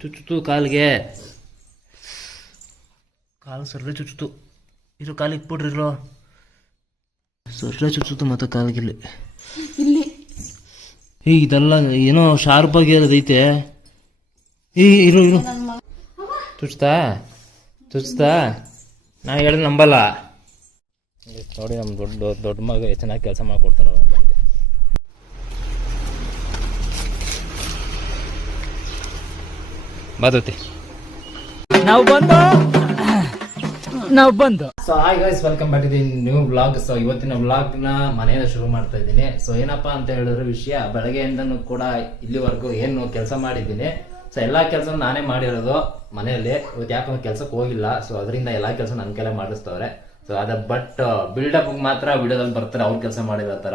ಚುಚ್ಚುತ್ತು ಕಾಲಿಗೆ, ಕಾಲು ಸೊರ್ರೆ ಚುಚ್ಚುತ್ತು. ಇರೋ ಕಾಲಿಗೆ ಇಟ್ಬಿಟ್ರಿರೋ, ಸೊರ್ರೆ ಚುಚ್ಚುತ್ತು ಮತ್ತೆ ಕಾಲಿಗಿಲ್ಲಿ. ಇದೆಲ್ಲ ಏನೋ ಶಾರ್ಪ್ ಆಗಿ ಅದೈತೆ. ಇರು ಚುಚ್ತಾ ನಾ ಹೇಳಿದ್ರೆ ನಂಬಲ್ಲ. ನೋಡಿ ನಮ್ಮ ದೊಡ್ಡ ಮಗ ಚೆನ್ನಾಗಿ ಕೆಲಸ ಮಾಡಿಕೊಡ್ತಾನೆ ಅವ್ರ ಅಮ್ಮಂಗೆ. ಬಾದತಿ ನಾವು ಬಂದು so hi guys, welcome back to the new vlog. So ಇವತ್ತಿನ ವ್ಲಾಗ್ನ ಮನೆಯಿಂದ ಶುರು ಮಾಡ್ತಾ ಇದ್ದೀನಿ. ಸೊ ಏನಪ್ಪಾ ಅಂತ ಹೇಳಿದ್ರೆ ವಿಷಯ, ಬೆಳಗ್ಗೆಯಿಂದನೂ ಕೂಡ ಇಲ್ಲಿವರೆಗೂ ಏನು ಕೆಲಸ ಮಾಡಿದ್ದೀನಿ. ಸೊ ಎಲ್ಲ ಕೆಲಸ ನಾನೇ ಮಾಡಿರೋದು ಮನೆಯಲ್ಲಿ. ಇವತ್ತು ಯಾಕಂದ್ರೆ ಕೆಲಸಕ್ಕೆ ಹೋಗಿಲ್ಲ, ಸೊ ಅದರಿಂದ ಎಲ್ಲ ಕೆಲಸ ನನ್ನ ಕೈಲೇ ಮಾಡಿಸ್ತವ್ರೆ. ಸೊ ಬಟ್ ಬಿಲ್ಡಪ್ ಮಾತ್ರ ವಿಡಿಯೋದಲ್ಲಿ ಬರ್ತಾರೆ ಅವ್ರ ಕೆಲಸ ಮಾಡಿರೋ ಥರ.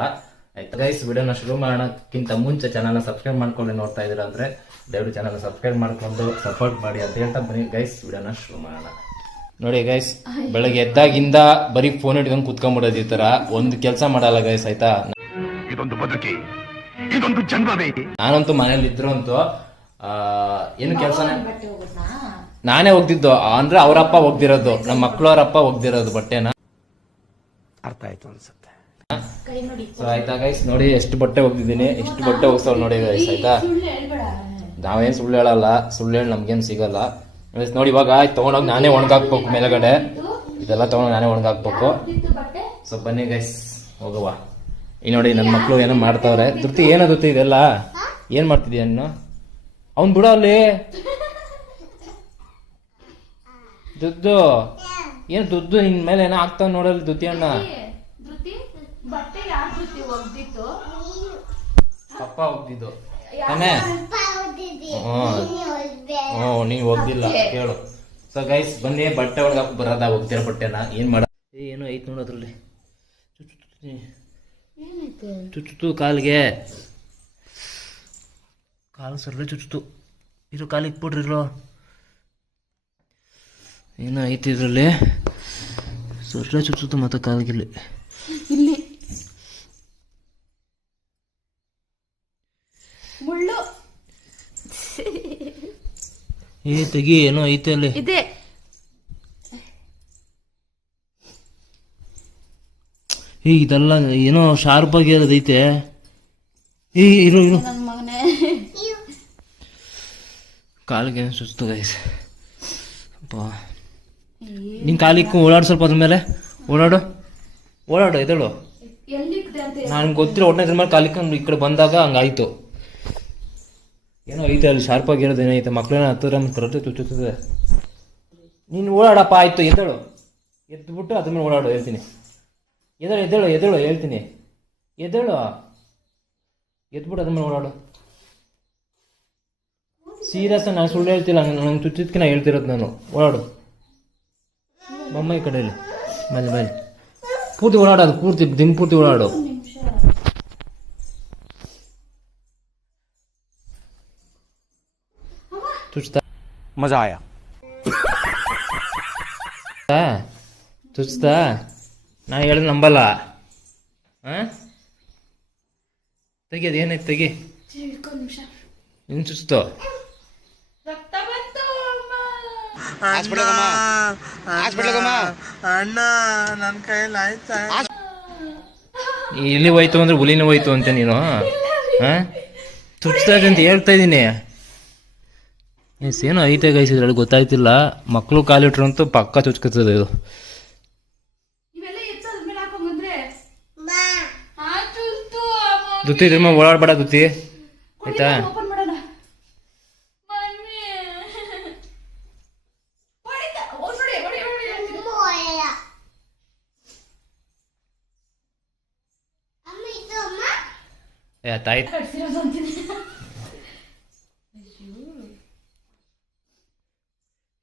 ಆಯ್ತು ಗೈಸ್, ವಿಡಿಯೋನ ಶುರು ಮಾಡೋಕ್ಕಿಂತ ಮುಂಚೆ ಚಾನಲ್ನ ಸಬ್ಸ್ಕ್ರೈಬ್ ಮಾಡ್ಕೊಂಡು ನೋಡ್ತಾ ಇದ್ದೀರಾ ಅಂದರೆ ದಯವಿಟ್ಟು ಚಾನಲ್ನ ಸಬ್ಸ್ಕ್ರೈಬ್ ಮಾಡ್ಕೊಂಡು ಸಪೋರ್ಟ್ ಮಾಡಿ ಅಂತ ಹೇಳ್ತಾ ಬನ್ನಿ ಗೈಸ್, ವಿಡಿಯೋನ ಶುರು ಮಾಡೋಣ. ನೋಡಿ ಗೈಸ್, ಬೆಳಗ್ಗೆ ಎದ್ದಾಗಿಂದ ಬರೀ ಫೋನ್ ಹಿಡ್ಕೊಂಡು ಕುತ್ಕೊಂಡ್ಬಿಡೋದು, ಈ ತರ ಒಂದು ಕೆಲಸ ಮಾಡಲ್ಲ ಗೈಸ್. ಆಯ್ತಾ, ನಾನಂತೂ ಮನೇಲಿ ಇದ್ರು ಅಂತೂ ಏನು ಕೆಲಸನೇ ನಾನೇ ಹೋಗ್ತಿದ್ದು. ಅಂದ್ರೆ ಅವರಪ್ಪ ಹೋಗ್ದಿರೋದು, ನಮ್ಮ ಮಕ್ಳವ್ರಪ್ಪ ಹೋಗ್ದಿರೋದು ಬಟ್ಟೆನ. ಅರ್ಥ ಆಯ್ತು ಅನ್ಸುತ್ತೆ. ಸೊ ಆಯ್ತಾ ಗೈಸ್, ನೋಡಿ ಎಷ್ಟು ಬಟ್ಟೆ ಹೋಗ್ತಿದ್ದೀನಿ, ಎಷ್ಟು ಬಟ್ಟೆ ಹೋಗ್ತಾವ್ ನೋಡಿ ಗೈಸ್. ಆಯ್ತಾ, ನಾವೇನ್ ಸುಳ್ಳು ಹೇಳಲ್ಲ, ಸುಳ್ಳು ಹೇಳಿ ನಮ್ಗೇನು ಸಿಗಲ್ಲ. ನೋಡಿ ಇವಾಗ ತಗೊಂಡೋಗಿ ನಾನೇ ಒಣಗಾಕ್ಬೇಕು, ಮೇಲೆಗಡೆ ಇದೆಲ್ಲ ತಗೊಂಡೋಗಿ ನಾನೇ ಒಣಗಾಕ್ಬೇಕು. ಸೊ ಬನ್ನಿ ಗೈಸ್ ಹೋಗುವ. ಈ ನೋಡಿ ನನ್ನ ಮಕ್ಳು ಏನೋ ಮಾಡ್ತಾವ್ರೆ. ಧೃತಿ ಏನದುತ್ತೆ ಇದೆಲ್ಲ, ಏನ್ ಮಾಡ್ತಿದ್ಯಾ ನೀನು? ಅವ್ನ್ ಬಿಡೋ ಅಲ್ಲಿ. ದುಡ್ಡು ಏನು ದುಡ್ಡು ನಿನ್ ಮೇಲೆ ಏನೋ ಆಗ್ತಾವ ನೋಡಲ್ ಧೃತಿ ಅಣ್ಣ. ಪಪ್ಪ ಹೋಗ್ದಿದ್ದು ತಾನೇ? ನೀವ್ ಹೋಗ್ದಿಲ್ಲ ಕೇಳು. ಸೊ ಗೈಸ್ ಬನ್ನಿ, ಬಟ್ಟೆ ಒಳಗಾಕ್ ಬರೋದ ಹೋಗ್ತೀರ ಬಟ್ಟೆನ. ಏನ್ ಮಾಡ, ಏನೋ ಐತ್ ನೋಡು ಅದ್ರಲ್ಲಿ. ಚುಚ್ಚುತ್ತು ಕಾಲಿಗೆ, ಕಾಲು ಸೊರ್ರೆ ಚುಚ್ಚುತ್ತು. ಇರೋ ಕಾಲಿಗೆ ಇಟ್ಬಿಟ್ರಿರೋ, ಏನೋ ಐತಿ ಇದ್ರಲ್ಲಿ. ಸೊರ್ರೆ ಚುಚ್ಚುತ್ತು ಮತ್ತೆ ಕಾಲಿಗಿಲ್ಲಿ. ತೆಗಿ, ಏನೋ ಐತೆ ಅಲ್ಲಿ. ಇದೆಲ್ಲ ಏನೋ ಶಾರ್ಪ್ ಆಗಿ ಅದೈತೆ. ಇರು ಕಾಲಿಗೆ ಏನು ಸುಸ್ತು ಗೈಸ್. ನಿನ್ ಕಾಲಿಕ್ಕೂ ಓಡಾಡು, ಸ್ವಲ್ಪ ಅದ್ರ ಮೇಲೆ ಓಡಾಡು ಎದಳು. ನನ್ಗೆ ಗೊತ್ತಿರೋ ಒಟ್ಟನೆ ಇದ್ರ ಮೇಲೆ ಕಾಲಿಕ್ಕ ಈ ಕಡೆ ಬಂದಾಗ ಹಂಗಾಯ್ತು. ಏನೋ ಐತೆ ಅಲ್ಲಿ ಶಾರ್ಪ್ ಆಗಿರೋದು ಏನೈತೆ. ಮಕ್ಳೇನ ಹತ್ತಿರ ಕರೆಕ್ಟ್ ಚುಚ್ಚುತ್ತದೆ. ನೀನು ಓಡಾಡಪ್ಪ, ಆಯ್ತು ಎದ್ದಳು, ಎದ್ಬಿಟ್ಟು ಅದ್ರ ಮೇಲೆ ಓಡಾಡು ಹೇಳ್ತೀನಿ. ಎದ್ದೇಳು ಹೇಳ್ತೀನಿ. ಎದ್ದೇಳು, ಎದ್ಬಿಟ್ಟು ಅದ್ರ ಮೇಲೆ ಓಡಾಡು. ಸೀರಿಯಸ್, ನಾನು ಸುಳ್ಳು ಹೇಳ್ತಿಲ್ಲ, ನಂಗೆ ಚುಚ್ಚಿದ್ಕೆ ನಾ ಹೇಳ್ತಿರೋದು. ನಾನು ಓಡಾಡು ಮಮ್ಮ ಈ ಕಡೆಯಲ್ಲಿ ಮೇಲೆ ಪೂರ್ತಿ ಓಡಾಡೋದು, ಪೂರ್ತಿ ದಿನ ಪೂರ್ತಿ ಓಡಾಡು. ಚುಚ್ತಾ ಮಜಾ ಆಯಾ ಚುಚ್ತಾ ನಾ ಹೇಳಿದ್ರೆ ನಂಬಲ್ಲ. ತೆಗಿ, ಅದು ಏನೈತೆ ತೆಗಿ. ಇನ್ನು ಚುಚ್ತು. ಇಲ್ಲಿ ಹೋಯ್ತು ಅಂದ್ರೆ ಹುಲಿನೂ ಹೋಯ್ತು ಅಂತ ನೀನು ಚುಚ್ತಾ ಇದೆ ಅಂತ ಹೇಳ್ತಾ ಇದ್ದೀನಿ. ಏನೋ ಐತೆ ಗೈಸ್ ಇದ್ರಲ್ಲಿ, ಗೊತ್ತಾಯ್ತಿಲ್ಲ. ಮಕ್ಕಳು ಕಾಲಿಟ್ರಂತೂ ಪಕ್ಕ ಚುಚ್ಕತ್ತದೆ ಇದು. ದುತ್ತಿ ಇದ್ರ ಮೇಲೆ ಓಡಾಡ್ಬೇಡ ದುತ್ತಿ, ಆಯ್ತಾ? ತಾಯಿ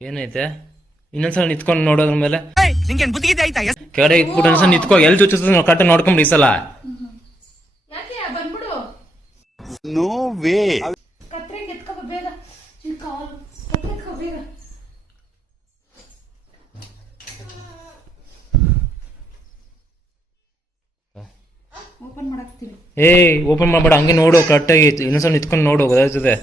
ಏನೈತೆ? ಇನ್ನೊಂದ್ಸಲ ನಿಂತ್ಕೊಂಡು ನೋಡೋದ್ರ ಮೇಲೆ ಕೆಳಗಡೆ ಇಟ್ಬಿಟ್ಟು ಒಂದ್ಸಲ ನಿಂತ್ಕೋ. ಎಲ್ಲಿ ಚುಚ್ಚುತ್ತ ಕರೆಕ್ಟ್ ನೋಡ್ಕೊಂಬಿಡಿ ಈ ಸಲ. No way. ಓಪನ್ ಮಾಡಬೇಡ, ಹಂಗೆ ನೋಡು ಕರೆಕ್ಟಾಗಿ. ಇನ್ನೊಂದ್ಸಲ ನಿಂತ್ಕೊಂಡು ನೋಡು, ಗೊತ್ತಾಗ್ತದೆ.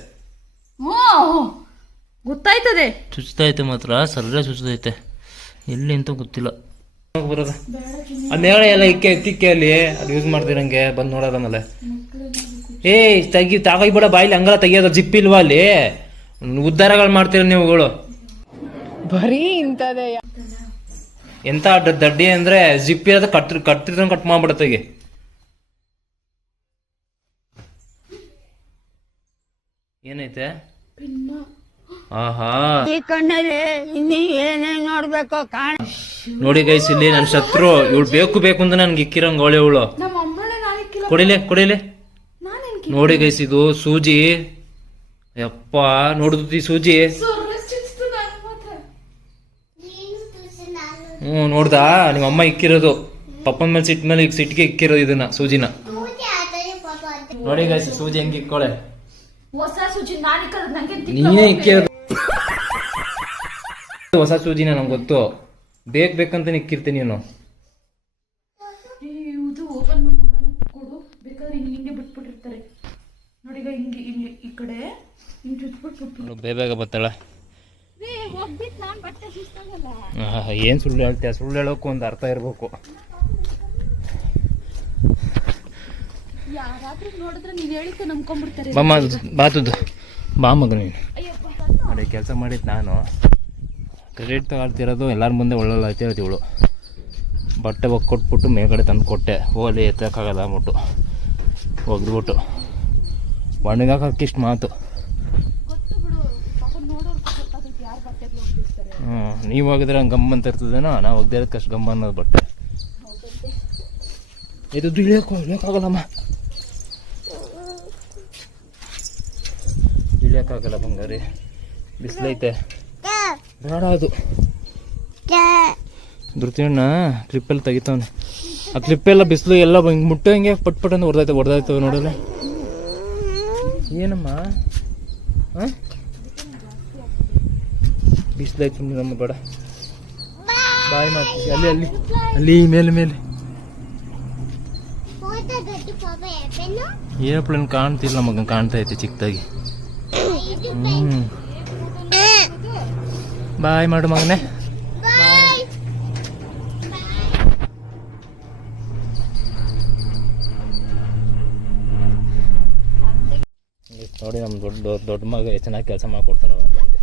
ಗೊತ್ತಾಯ್ತದೆ. ಚುಚ್ತೈತೆ ಮಾತ್ರ ಸರ್ರೆ ಚುಚ್ತೈತೆ ಎಲ್ಲಿ ಅಂತ ಗೊತ್ತಿಲ್ಲ. ಬರೋದ ಆ ಮೇಳೆ ಎಲ್ಲ ಎತ್ತಿಕ್ಕೆ ಅಲ್ಲಿ ಅದು ಯೂಸ್ ಮಾಡ್ತಿರಂಗೆ ಬಂದು ನೋಡೋದ ಆಮೇಲೆ ತಾಗೈಬೇಡ ಬಾಯಿಲಿ ಹಂಗಲ್ಲ ತೆಗಿಯೋದು ಜಿಪ್ ಇಲ್ವಾ ಅಲ್ಲಿ ಉದ್ಧಾರಗಳು ಮಾಡ್ತೀರ ನೀವುಗಳು ಬರೀ ಇಂತದೇ. ಎಂತ ದಡ್ಡಿ ಅಂದ್ರೆ ಜಿಪ್ ಇರೋದು ಕಟ್ಟಿದ್ರೆ ಕಟ್ ಮಾಡ್ಬಿಡತ್ತೆ. ಏನೈತೆ ಆಹಾ ನೋಡ್ಬೇಕು ನೋಡಿ ಗೈಸ್, ಇಲ್ಲಿ ನನ್ನ ಶತ್ರು ಇವಳು ಬೇಕು ಅಂತ ನನ್ಗೆ ಇಕ್ಕಿರಂಗ ಅವಳೆ ಇವಳು. ಕೊಡಿಲೆ ನೋಡಿ ಗೈಸ್, ಇದು ಸೂಜಿ. ಯಪ್ಪ ನೋಡುದು ಈ ಸೂಜಿ. ನೋಡ್ದಾ ನಿಮ್ಮ ಅಮ್ಮ ಇಕ್ಕಿರೋದು ಪಪ್ಪನ ಮೇಲೆ ಈಗ ಸಿಟ್ಟಿಗೆ ಇಕ್ಕಿರೋದು ಇದನ್ನ ಸೂಜಿನ. ನೋಡಿ ಗೈಸ್ ಸೂಜಿ ಹೆಂಗೆ ಇಕ್ಕೋಳೆ. ನೀನೇ ಇಕ್ಕಿರೋದು ಹೊಸ ಸೂಜಿನ ನಂಗೆ ಗೊತ್ತು. ಬೇಕಂತ ಇಕ್ಕಿರ್ತೀನಿ ನೀನು. ಬೇಗ ಬತ್ತಾಳ. ಏನ್ ಸುಳ್ಳು ಹೇಳ್ತೀಯ? ಸುಳ್ಳು ಹೇಳೋಕು ಒಂದು ಅರ್ಥ ಇರ್ಬೇಕು. ಬಾ ಮಗ ನೀನು ಅದೇ ಕೆಲಸ ಮಾಡಿದ್ದು ನಾನು. ಕ್ರೆಡಿಟ್ ತಗೊಳ್ತಿರೋದು ಎಲ್ಲರ ಮುಂದೆ ಒಳ್ಳೊಳ್ಳೆ ಆಯ್ತಿರೋದು ಇವಳು. ಬಟ್ಟೆ ಕೊಟ್ಬಿಟ್ಟು ಮೇಲ್ಗಡೆ ತಂದು ಕೊಟ್ಟೆ. ಹೋಗಲಿ ಎತ್ತಕ್ಕಾಗಲ್ಲ ಅಂದ್ಬಿಟ್ಟು ಒಗ್ದ್ಬಿಟ್ಟು ಒಣಗಾಕಿಷ್ಟು ಮಾತು. ನೀವು ಹೋಗಿದ್ರೆ ಹಂಗೆ ಗಮ್ಮ ಅಂತ ಇರ್ತದೇನೋ, ನಾವು ಹೋಗದೆ ಇರೋದಕ್ಕೆ ಅಷ್ಟು ಗಮ್ಮ ಅನ್ನೋದು ಬಟ್ಟೆ. ಇದು ಇಳಿಯೋಕ್ಕಾಗಲ್ಲಮ್ಮ, ಇಳಿಯೋಕ್ಕಾಗಲ್ಲ ಬಂಗಾರಿ, ಬಿಸಿಲೈತೆ ಬೇಡ. ಅದು ಧೃತಿಯಣ್ಣ ಕ್ಲಿಪ್ಪೆಲ್ಲ ತೆಗಿತಾವನೆ. ಆ ಕ್ಲಿಪ್ಪೆಲ್ಲ ಬಿಸಿಲು ಎಲ್ಲ ಹಿಂಗೆ ಮುಟ್ಟೆ ಹಿಂಗೆ ಪಟ್ ಅಂತ ಹೊಡೆದಾಯ್ತವೆ ನೋಡಲ್ಲ. ಏನಮ್ಮ ಹಾಂ ಬಿಸಿಲಾಯ್ತು ನಮ್ಮ ಬೇಡ. ಬಾಯ್ ಮಾಡ್ತೀವಿ ಅಲ್ಲಿ ಮೇಲೆ ಏರೋಪ್ಲೇನ್ ಕಾಣ್ತಿಲ್ಲ ಮಗ, ಕಾಣ್ತಾ ಐತೆ ಚಿಕ್ಕದಾಗಿ. ಬಾಯ್ ಮಾಡು ಮಗನೇ. ನೋಡಿ ನಮ್ಮ ದೊಡ್ಡ ಮಗ ಚೆನ್ನಾಗಿ ಕೆಲಸ ಮಾಡ್ಕೊಡ್ತಾನೆ ನಮ್ಮಂಗೆ.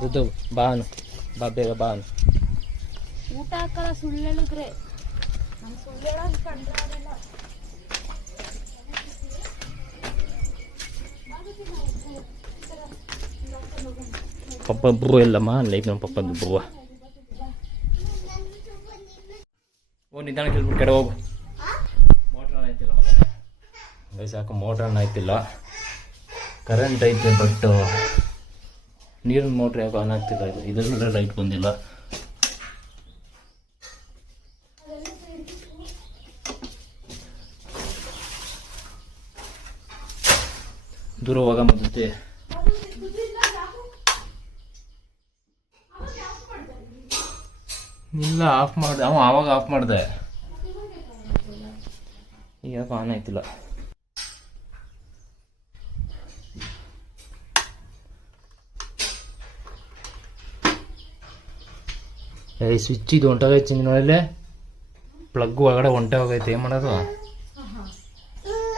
ದುಡ್ಡು ಬಾನು ಬಾ ಬೇಗ ಬಾನು. ಊಟ ಹಾಕಲ್ಲ ಸುಳ್ಳು ಹೇಳಿದ್ರೆ. ಪಪ್ಪ ಬುವ್ವ ಇಲ್ಲಮ್ಮ, ಲೈಕ್ ನಮ್ಮ ಪಪ್ಪಂದು ಬುವ್ವ. ನಿಧಾನ ಕೇಳ್ಬಿಟ್ಟು ಕೆಡ ಹೋಗು. ಮೋಟ್ರ್ ಆನ್ ಆಯ್ತಿಲ್ಲ ಮಗನೇ ಗೈಸ್, ಯಾಕೆ ಮೋಟ್ರ್ ಆನ್ ಆಯ್ತಿಲ್ಲ. ಕರೆಂಟ್ ಐತೆ ಬಟ್ ನೀರಿನ ಮೋಟ್ರ್ ಯಾಕೋ ಆನ್ ಆಗ್ತಿಲ್ಲ. ಇದರಲ್ಲೇ ಲೈಟ್ ಬಂದಿಲ್ಲ. ದೂರ ಹೋಗ ಮತ್ತೆ. ಇಲ್ಲ ಆಫ್ ಮಾಡಿದೆ, ಆವಾಗ ಆಫ್ ಮಾಡಿದೆ, ಈಗ ಆನ್ ಆಯ್ತಿಲ್ಲ. ಸ್ವಿಚ್ ಇದು ಹೊಂಟೋಗೈತಿ ನೋಡಲ್ಲೇ, ಪ್ಲಗ್ ಒಳಗಡೆ ಹೊಂಟೋಗೈತೆ. ಏನು ಮಾಡೋದು?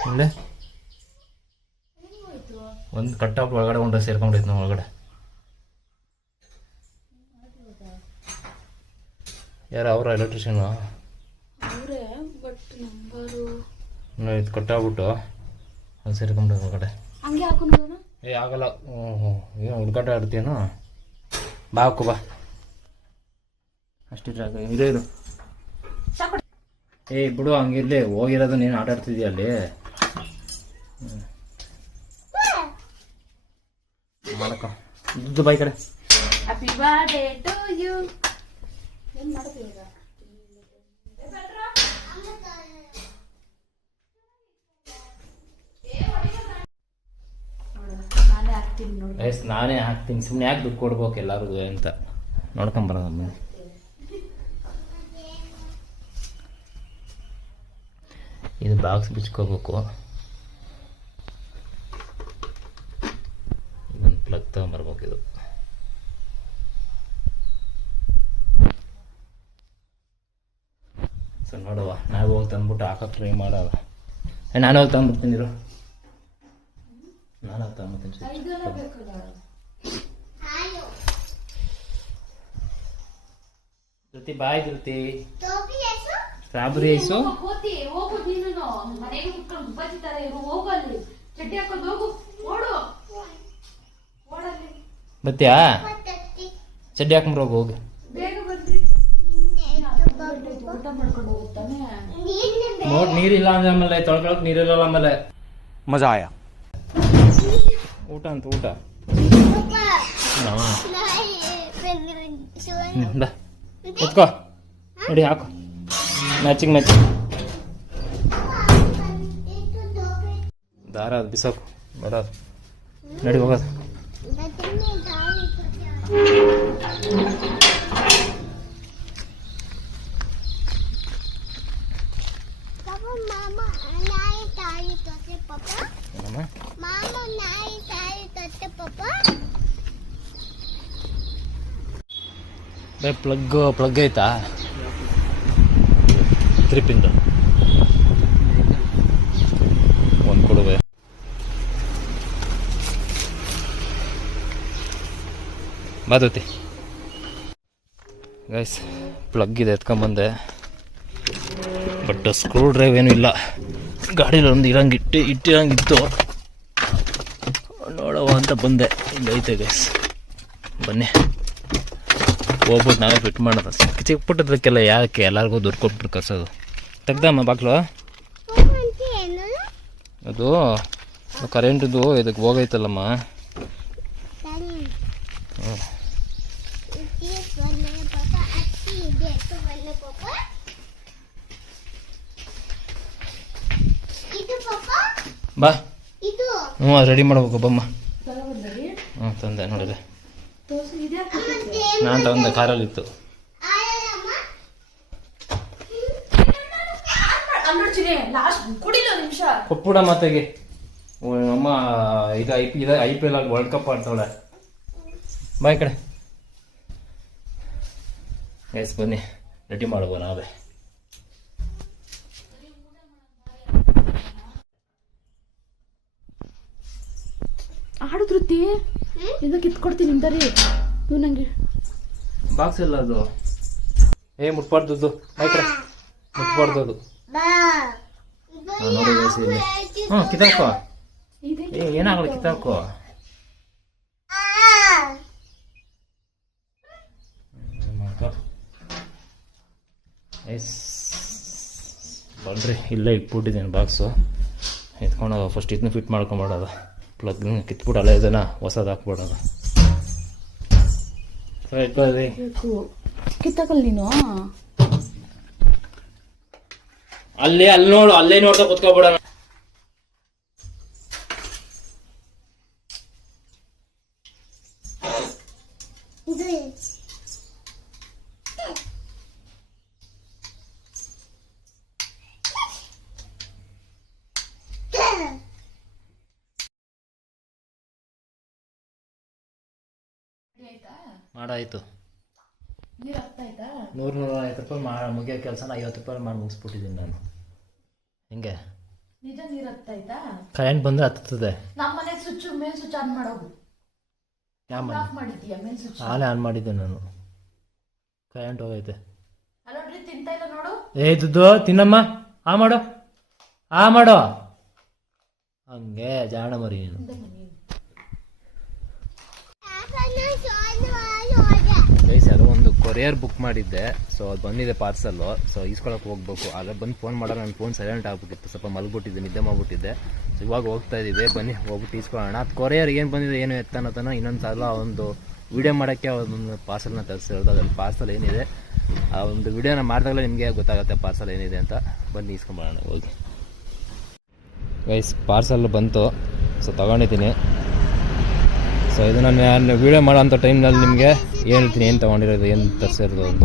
ಇಲ್ಲೇ ಒಂದು ಕಟ್ಟಾಪ್ ಒಳಗಡೆ ಹೊಂಟ ಸೇರ್ಕೊಂಡೈತೆ ನಾವು ಒಳಗಡೆ. ಯಾರು ಅವರ ಎಲೆಕ್ಟ್ರಿಷಿಯನ್ ಇದು ಕಟ್ಟಾಗ್ಬಿಟ್ಟು ಅದು ಸೇರ್ಕೊಂಡ್ರೆ ಒಳಗಡೆ. ಆಗಲ್ಲ. ಏನು ಹುಡ್ಕಾಟ ಆಡ್ತೀನೋ? ಬಾ ಹಾಕು ಬಾ. ಅಷ್ಟಿದ್ರೆ ಇದು ಬಿಡು, ಹಂಗಿರ್ಲಿ. ಹೋಗಿರೋದು ನೀನು ಆಟ ಆಡ್ತಿದ್ಯಾ ಅಲ್ಲಿ. ಮಾಡಕ ದುಡ್ಡು ಬಾಯಿ ಕಡೆ. Happy birthday to you. ಏನು ಮಾಡ್ತೀವಿ ಈಗ? ನಾನೇ ಹಾಕ್ತೀನಿ. ಸುಮ್ಮನೆ ಯಾಕೆ ದುಡ್ಡು ಕೊಡ್ಬೇಕು ಎಲ್ಲರಿಗೂ ಅಂತ ನೋಡ್ಕೊಂಬರೋದಮ್ಮ. ಇದು ಬಾಕ್ಸ್ ಬಿಚ್ಕೋಬೇಕು. ಪ್ಲಗ್ ತಗೊಂಬರ್ಬೇಕು ಇದು. ಸೊ ನೋಡುವ, ನಾವು ಹೋಗಿ ತಂದ್ಬಿಟ್ಟು ಹಾಕಕ್ಕೆ ಟ್ರೈ ಮಾಡೋದ. ನಾನು ಹೋಗಿ ತಂದ್ಬಿಡ್ತೀನಿ ಇರು, ನಾನು ಹೋಗಿ ತಂದ್ಬಿಡ್ತೀನಿ. ಧೃತಿ ಬಾಯ್, ಧೃತಿ ಸ್ಟ್ರಾಬೆರಿ ಐಸು. ಬತ್ತೀಯಾ? ಚಡ್ಡಿ ಹಾಕೊಂಡ್ರೋಗ ಹೋಗಿ. ನೋಡ್ ನೀರಿಲ್ಲ ಅಂದ್ರೆ ಆಮೇಲೆ ತೊಳ್ಕೊಳಕ್ ನೀರಿರಲ್ಲ ಆಮೇಲೆ. मजा आया. ಊಟ ಅಂತ ಊಟ ಬಾ ಎತ್ಕೋ, ನಡಿ ಹಾಕು, ಮ್ಯಾಚಿಂಗ್ ಮ್ಯಾಚಿಂಗ್ ದಾರ ಅದು ಬಿಸಾಕು, ನೋಡೋದು ನಡಿ ಹೋಗೋದು. ಪ್ಲಗ್ ಐತಾ? ತ್ರಿಪಿಂದ ಒಂದು ಕೊಡುವೆ. ಬಾದತಿ ಗೈಸ್, ಪ್ಲಗ್ ಇದೆ ಎತ್ಕೊಂಬಂದೆ, ಬಟ್ ಸ್ಕ್ರೂ ಡ್ರೈವ್ ಏನೂ ಇಲ್ಲ ಗಾಡೀಲಿ. ಒಂದು ಇಟ್ಟಿರಂಗಿತ್ತು, ನೋಡುವ ಅಂತ ಬಂದೆ. ಹಿಂಗೈತೆ ಗೈಸ್, ಬನ್ನಿ ಹೋಗ್ಬಿಟ್ಟು ನಾವೇ ಫಿಟ್ ಮಾಡೋದು. ಚಿಕ್ಕ ಪುಟ್ಟದಕ್ಕೆಲ್ಲ ಯಾಕೆ ಎಲ್ಲರಿಗೂ ದುಡ್ಡು ಕೊಟ್ಬಿಟ್ಟು ಕರ್ಸೋದು. ತೆಗ್ದಮ್ಮ ಬಾಕ್ಲು, ಅದು ಕರೆಂಟಿದು ಇದಕ್ಕೆ ಹೋಗೈತಲ್ಲಮ್ಮ. ಬಾ, ಹ್ಞೂ ರೆಡಿ ಮಾಡ್ಬೇಕು ಬಮ್ಮ. ಹ್ಞೂ ತಂದೆ ನೋಡಿದೆ, ನಾನು ತಗೊಂಡೆ, ಕಾರಲ್ಲಿತ್ತು. ಕೊಟ್ಬಿಡ ಮಾತೆಗೆ. ಅಮ್ಮ ಇದು IPL ಆಗಿ ವರ್ಲ್ಡ್ ಕಪ್ ಆಡ್ತಾವಳೆ. ಬಾಯ್ ಕಡೆ ಎಸ್, ಬನ್ನಿ ರೆಡಿ ಮಾಡುವ ನಾವೇ. ಆಡುದ್ರುತ್ತಿ ಇಂದ ಕಿತ್ಕೊಡ್ತೀನಿ ಇಂದರಿ. ನೀವು ನಂಗೆ ಬಾಕ್ಸ್ ಎಲ್ಲ ಅದು ಮುಟ್ಬಾರ್ದು, ಬಾಯ್ ಕಡೆ ಮುಟ್ಬಾರ್ದು ಅದು. ನೋಡಿ ಹ್ಞೂ ಕಿತ್ತಾಕೋ, ಏನಾಗಲ್ಲ ಕಿತ್ತಾಕೋ. ಬನ್ರಿ, ಇಲ್ಲೇ ಇಟ್ಬಿಟ್ಟಿದ್ದೀನಿ ಬಾಕ್ಸು. ಎತ್ಕೊಂಡು ಫಸ್ಟ್ ಇದನ್ನ ಫಿಟ್ ಮಾಡ್ಕೊಂಬಿಡೋದು. ಪ್ಲಗ್ ಕಿತ್ಬಿಟ್ಟು ಅಲ್ಲ ಇದನ್ನ ಹೊಸದು ಹಾಕ್ಬಿಡೋದು. ಕಿತ್ತಕಲ್ ನೀನು ಅಲ್ಲಿ ನೋಡು, ಅಲ್ಲೇ ನೋಡ್ತಾ ಕುತ್ಕೊಬಿಡೋಣ. ಮಾಡಾಯ್ತು. 100-150 ರೂಪಾಯಿ ಮುಗಿಯೋ ಕೆಲಸನ 50 ರೂಪಾಯಿ ಮಾಡಿ ಮುಗಿಸ್ಬಿಟ್ಟಿದ್ದೀನಿ ನಾನು. ಹಿಂಗೆ ನಿಜ ನೀರು ಹತ್ತಾಯ್ತಾ? ಕರೆಂಟ್ ಬಂದ್ರೆ ಹತ್ತುತ್ತದೆ. ನಮ್ಮ ಮನೆ ಸ್ವಿಚ್ ಮೇನ್ ಸ್ವಿಚ್ ಆನ್ ಮಾಡೋದು. ಆಫ್ ಮಾಡಿದ್ದೀಯಾ ಮೇನ್ ಸ್ವಿಚ್? ಆನೆ ಆನ್ ಮಾಡಿದ್ದೆ ನಾನು. ಕರೆಂಟ್ ಹೋಗೈತೆ. ಅಲ್ಲೋಡ್ರಿ ತಿಂತಾ ಇಲ್ಲ ನೋಡು. ದುಡ್ಡು ತಿನ್ನಮ್ಮ, ಆ ಮಾಡೋ ಹಂಗೆ ಜಾಣ ಮರಿ ನೀನು. ಅದು ಒಂದು ಕೊರಿಯರ್ ಬುಕ್ ಮಾಡಿದ್ದೆ, ಸೊ ಅದು ಬಂದಿದೆ ಪಾರ್ಸಲ್ಲು. ಸೊ ಈಸ್ಕೊಳಕ್ಕೆ ಹೋಗ್ಬೇಕು. ಅಲ್ಲೇ ಬಂದು ಫೋನ್ ಮಾಡೋಣ, ನನ್ನ ಫೋನ್ ಸೈಲೆಂಟ್ ಆಗ್ಬಿಟ್ಟಿತ್ತು, ಸ್ವಲ್ಪ ಮಲ್ಬಿಟ್ಟಿದ್ದೆ, ನಿದ್ದೆ ಮಾಡ್ಬಿಟ್ಟಿದ್ದೆ. ಸೊ ಇವಾಗ ಹೋಗ್ತಾ ಇದ್ದೀವಿ, ಬನ್ನಿ ಹೋಗ್ಬಿಟ್ಟು ಈಸ್ಕೊಳ್ಳೋಣ. ಅದು ಕೊರಿಯರ್ ಏನು ಬಂದಿದೆ ಏನು ಎತ್ತನೋ ಇನ್ನೊಂದು ಸಲ ಒಂದು ವೀಡಿಯೋ ಮಾಡೋಕ್ಕೆ ಒಂದು ಪಾರ್ಸಲ್ನ ತರಿಸಿರೋದು. ಅದ್ರಲ್ಲಿ ಪಾರ್ಸಲ್ ಏನಿದೆ ಆ ಒಂದು ವಿಡಿಯೋನ ಮಾಡಿದಾಗಲೇ ನಿಮಗೆ ಗೊತ್ತಾಗುತ್ತೆ ಪಾರ್ಸಲ್ ಏನಿದೆ ಅಂತ. ಬನ್ನಿ ಈಸ್ಕೊಂಬರೋಣ ಹೋಗಿ. ಗೈಸ್, ಪಾರ್ಸಲ್ ಬಂತು, ಸೊ ತೊಗೊಂಡಿದ್ದೀನಿ. ಸೊ ಇದನ್ನು ನಾನು ವೀಡಿಯೋ ಮಾಡೋ ಅಂಥ ಟೈಮ್ನಲ್ಲಿ ನಿಮಗೆ ಹೇಳ್ತೀನಿ ಏನು ತೊಗೊಂಡಿರೋದು, ಏನು ತರಿಸಿರೋದು ಅಂತ.